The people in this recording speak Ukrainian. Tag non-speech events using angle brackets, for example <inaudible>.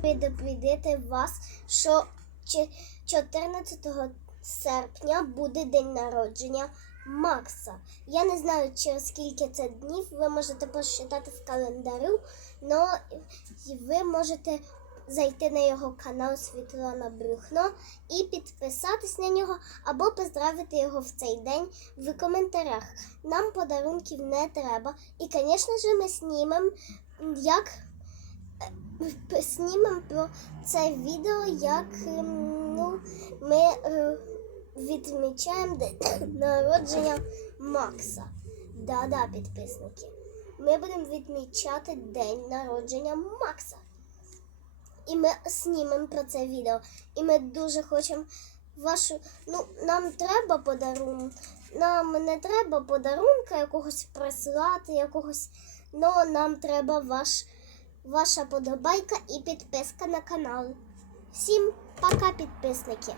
предупредити вас, що 14 серпня буде день народження Макса. Я не знаю, через скільки це днів. Ви можете посчитати в календарю, але ви можете зайти на його канал Світлана Брюхно і підписатись на нього або поздравити його в цей день в коментарях. Нам подарунків не треба. І, звісно ж, ми знімемо, як знімемо про це відео, як ем, ну, ми е, відмічаємо <coughs> народження Макса. Да-да, підписники. Ми будемо відмічати день народження Макса. І ми знімемо про це відео. І ми дуже хочемо вашу. Ну, нам треба подарунок. Нам не треба подарунка якогось присилати, якогось. Ну, нам треба ваш, ваша подобайка і підписка на канал. Всім пока, підписники!